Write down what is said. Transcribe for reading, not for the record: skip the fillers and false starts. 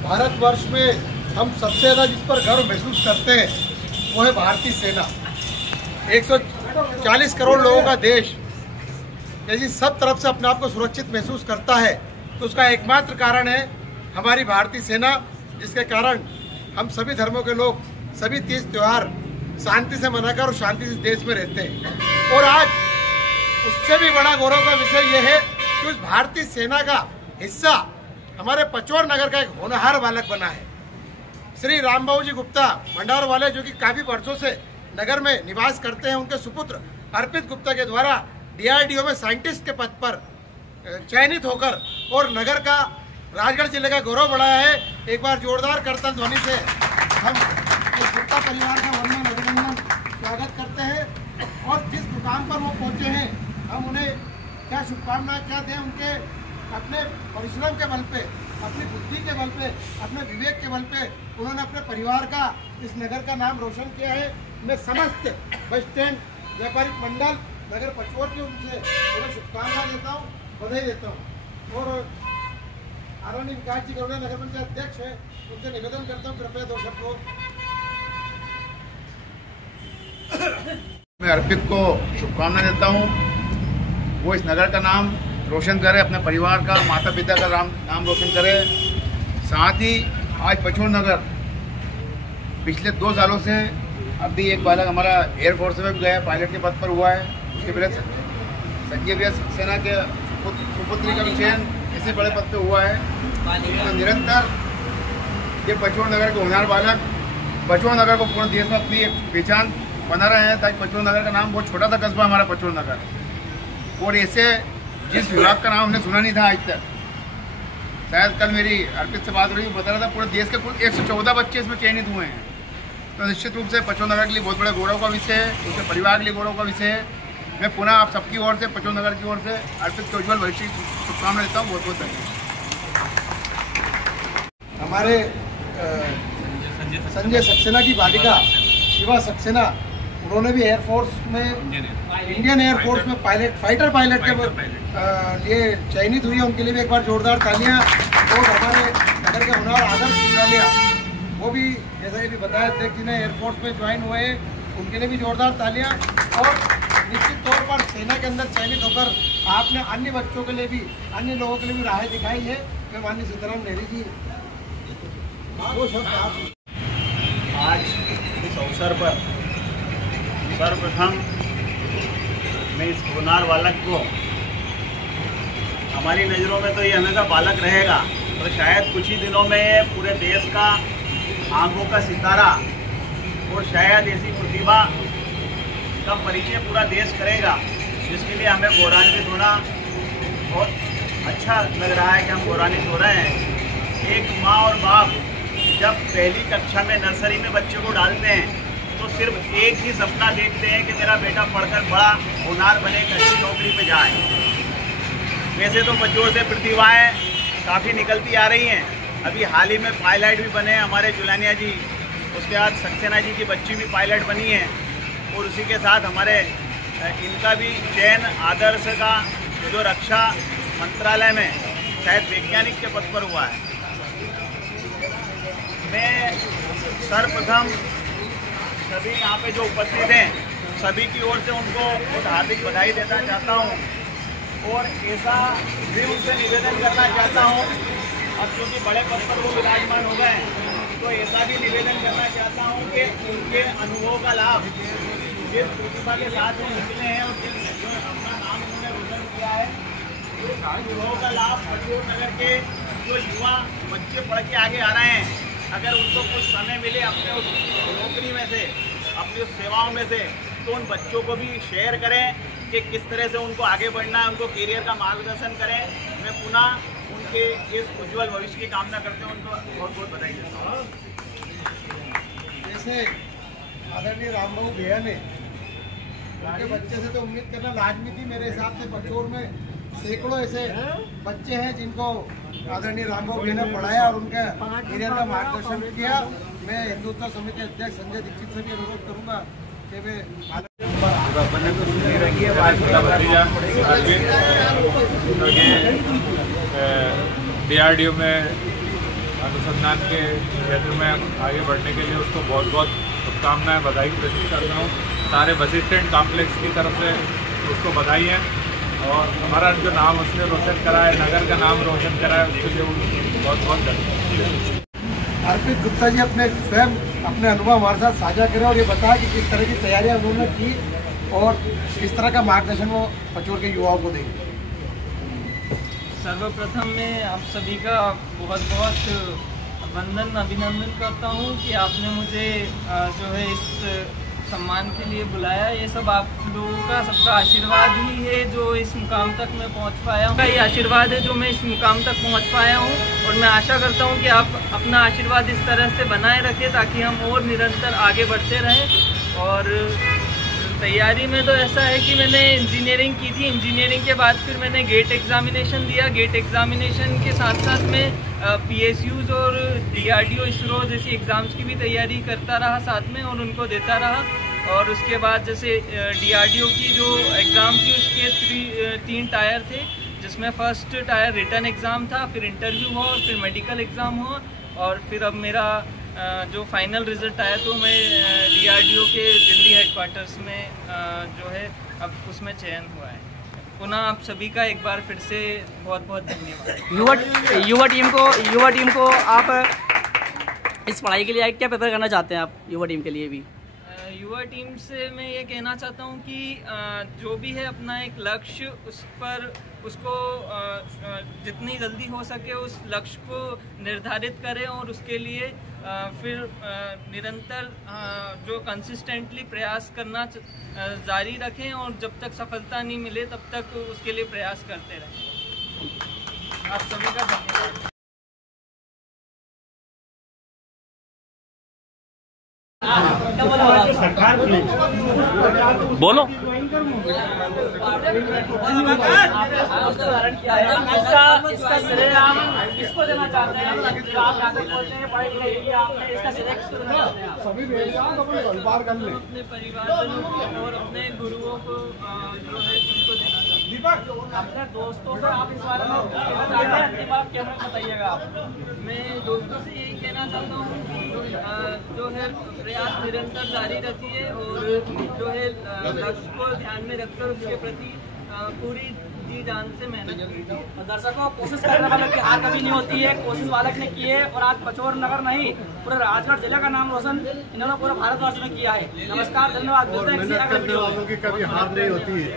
भारतवर्ष में हम सबसे ज़्यादा जिस पर गर्व महसूस करते हैं वो है भारतीय सेना। 140 करोड़ लोगों का देश यदि सब तरफ से अपने आप को सुरक्षित महसूस करता है तो उसका एकमात्र कारण है हमारी भारतीय सेना, जिसके कारण हम सभी धर्मों के लोग सभी तीज त्यौहार शांति से मनाकर और शांति से देश में रहते हैं। और आज उससे भी बड़ा गौरव का विषय यह है कि उस भारतीय सेना का हिस्सा हमारे पचौर नगर का एक होनहार बालक बना है। श्री रामबाबू जी गुप्ता भंडार वाले, जो कि काफी वर्षों से नगर में निवास करते हैं, उनके सुपुत्र अर्पित गुप्ता के द्वारा DRDO में साइंटिस्ट के पद पर चयनित होकर और नगर का, राजगढ़ जिले का गौरव बढ़ाया है। एक बार जोरदार करतल ध्वनि से हम इस गुप्ता परिवार का वंदन अभिनंदन स्वागत करते हैं। और जिस मुकाम पर वो पहुंचे हैं, हम उन्हें क्या शुभकामनाएं क्या दें। उनके अपने परिश्रम के बल पे, अपनी बुद्धि के बल पे, अपने विवेक के बल पे उन्होंने अपने परिवार का, इस नगर का नाम रोशन किया है। मैं समस्त बस स्टैंड व्यापारिक मंडल नगर पचौर की उनसे उन्हें शुभकामनाएं देता हूँ, बधाई देता हूँ। और आदरणीय विकास जी गौड़ा नगर पंचायत अध्यक्ष है, उनसे निवेदन करता हूँ कृपया 2 शब्द। मैं अर्पित को शुभकामनाएं देता हूँ, वो इस नगर का नाम रोशन करे, अपने परिवार का, माता पिता का नाम रोशन करे। साथ ही आज पचौर नगर पिछले 2 सालों से, अब भी एक बालक हमारा एयरफोर्स में भी गया, पायलट के पद पर हुआ है। उसके पहले संजय भैया सेना के सुपुत्री का भी चयन इसी बड़े पद पे हुआ है। तो निरंतर ये पचौर नगर के होनहार बालक पचौर नगर को पूर्ण देश में अपनी एक पहचान बना रहे हैं। ताकि पचौर नगर का नाम बहुत छोटा था कस्बा हमारा पचौर नगर, और ऐसे जिस विभाग का नाम हमने सुना नहीं था आज तक। शायद कल मेरी अर्पित से बात हो रही, बता रहा था पूरे देश के कुल 114 बच्चे इसमें चयनित हुए हैं। तो निश्चित रूप से पचौर नगर के लिए बहुत बड़ा गौरव का विषय है, उसके परिवार के लिए गौरव का विषय है। मैं पुनः आप सबकी ओर से, पचौर नगर की ओर से अर्पित के उज्ज्वल भविष्य की शुभकामनाएं देता हूँ। बहुत बहुत धन्यवाद। हमारे संजय सक्सेना की बालिका शिवा सक्सेना, उन्होंने भी एयरफोर्स में, इंडियन एयरफोर्स में फाइटर पायलट के लिए चयनित हुई है। उनके लिए भी एक बार जोरदार तालियां। और हमारे नगर के होनहार आदर्श विद्यालय, वो भी जैसा कि बताया अध्यक्ष जी ने एयरफोर्स में ज्वाइन हुए हैं, उनके लिए भी जोरदार तालियां। और निश्चित तौर पर सेना के अंदर चयनित होकर आपने अन्य बच्चों के लिए भी, अन्य लोगों के लिए भी राहें दिखाई है। मैं माननीय सीताराम नेहरू जी आज इस अवसर पर सर्वप्रथम मैं इस होनहार बालक को, हमारी नज़रों में तो ये हमेशा बालक रहेगा, और शायद कुछ ही दिनों में पूरे देश का आंखों का सितारा, और शायद ऐसी प्रतिभा का परिचय पूरा देश करेगा, जिसके लिए हमें गौरवान्वित होना बहुत अच्छा लग रहा है कि हम गौरवान्वित हो रहे हैं। एक माँ और बाप जब पहली कक्षा में नर्सरी में बच्चे को डालते हैं तो सिर्फ एक ही सपना देखते हैं कि मेरा बेटा पढ़कर बड़ा होनहार बने, एक अच्छी नौकरी पे जाए। वैसे तो पचौर से प्रतिभाएं काफ़ी निकलती आ रही हैं। अभी हाल ही में पायलट भी बने हमारे जुलानिया जी, उसके बाद सक्सेना जी की बच्ची भी पायलट बनी है, और उसी के साथ हमारे इनका भी चयन आदर्श का जो रक्षा मंत्रालय में शायद वैज्ञानिक के पद पर हुआ है। मैं सर्वप्रथम सभी यहाँ पे जो उपस्थित हैं, सभी की ओर से उनको बहुत हार्दिक बधाई देना चाहता हूँ, और ऐसा भी उनसे निवेदन करना चाहता हूँ, अब क्योंकि बड़े पद पर वो विराजमान हो गए हैं, तो ऐसा भी निवेदन करना चाहता हूँ कि उनके अनुभव का लाभ, जिस प्रतिभा के साथ वो निकले हैं और जो अपना नाम उन्होंने रोशन किया है, उस अनुभव का लाभ पचौर नगर के जो युवा बच्चे पढ़ के आगे आ रहे हैं, अगर उनको कुछ समय मिले अपने उस नौकरी में से, अपनी उस सेवाओं में से, तो उन बच्चों को भी शेयर करें कि किस तरह से उनको आगे बढ़ना है, उनको करियर का मार्गदर्शन करें। मैं पुनः उनके इस उज्ज्वल भविष्य की कामना करते हैं, उनको बहुत बहुत बधाई देता हूँ। जैसे आदरणीय रामबाबू भैया ने, उनके बच्चे से तो उम्मीद करना लाजमी थी। मेरे हिसाब से पचौर में सैकड़ों ऐसे बच्चे हैं जिनको आदरणीय रामबाबू भैया ने पढ़ाया और उनका करियर का मार्गदर्शन किया। मैं हिंदुत्व समिति अध्यक्ष संजय दीक्षित से भी अनुरोध करूंगा कि वे अपन ने तो सुनी रखी है बात भतीजा DRDO में अनुसंधान के क्षेत्र में आगे बढ़ने के लिए उसको बहुत बहुत शुभकामनाएं, बधाई प्रेषित करता हूँ। सारे बस स्टैंड कॉम्प्लेक्स की तरफ से उसको बधाई है और हमारा जो नाम उसने रोशन करा है, नगर का नाम रोशन करा है, उसके लिए बहुत बहुत धन्यवाद। अर्पित गुप्ता जी अपने स्वयं अपने अनुभव हमारे साथ साझा करें और ये बताया कि किस तरह की तैयारियां उन्होंने की और किस तरह का मार्गदर्शन वो पचोर के युवाओं को देंगे। सर्वप्रथम मैं आप सभी का बहुत बहुत अभिनंदन करता हूँ कि आपने मुझे जो है इस सम्मान के लिए बुलाया। ये सब आप लोगों का सबका आशीर्वाद ही है जो इस मुकाम तक मैं पहुँच पाया हूँ। ये आशीर्वाद है जो मैं इस मुकाम तक पहुँच पाया हूँ और मैं आशा करता हूँ कि आप अपना आशीर्वाद इस तरह से बनाए रखें ताकि हम और निरंतर आगे बढ़ते रहें। और तैयारी में तो ऐसा है कि मैंने इंजीनियरिंग की थी, इंजीनियरिंग के बाद फिर मैंने गेट एग्जामिनेशन दिया। गेट एग्जामिनेशन के साथ साथ मैं PSUs और DRDO ISRO जैसी एग्ज़ाम्स की भी तैयारी करता रहा साथ में और उनको देता रहा। और उसके बाद जैसे DRDO की जो एग्ज़ाम थी उसके 3 टायर थे, जिसमें फर्स्ट टायर रिटन एग्ज़ाम था, फिर इंटरव्यू हुआ और फिर मेडिकल एग्ज़ाम हुआ और फिर अब मेरा जो फाइनल रिज़ल्ट आया तो मैं DRDO के दिल्ली हेडक्वार्टर्स में जो है अब उसमें चयन हुआ है। पुनः आप सभी का एक बार फिर से बहुत बहुत धन्यवाद। युवा टीम को आप इस पढ़ाई के लिए क्या प्रेफर करना चाहते हैं आप युवा टीम के लिए भी? युवा टीम से मैं ये कहना चाहता हूँ कि जो भी है अपना एक लक्ष्य उस पर उसको जितनी जल्दी हो सके उस लक्ष्य को निर्धारित करें और उसके लिए फिर निरंतर जो कंसिस्टेंटली प्रयास करना जारी रखें और जब तक सफलता नहीं मिले तब तक उसके लिए प्रयास करते रहें। आप सभी का धन्यवाद। बोलो। इसका श्रेय हम किसको देना चाहते हैं? आप बोलते हैं पढ़ाई लिखाई आपने, इसका श्रेय किसको देना चाहते हैं? अपने परिवारजनों को और अपने गुरुओं को जो है उनको देना चाहते हैं। अपने दोस्तों से आप इस बारे में कहना चाहते हैं? अंतिम बात क्या बताइएगा आप। मैं दोस्तों से यही कहना चाहता हूँ कि जो है प्रयास निरंतर जारी रखिए और जो है लक्ष्य को ध्यान में रखकर उसके प्रति पूरी जी जान से मेहनत कीजिए। दर्शकों, कोशिश करने वालों की हार कभी नहीं होती है। कोशिश वालक ने की है और आज पचोर नगर नहीं पूरे राजगढ़ जिले का नाम रोशन इन्होंने पूरे भारतवर्ष में किया है। नमस्कार, धन्यवाद। मेहनत करने वालों की कभी हार नहीं होती है।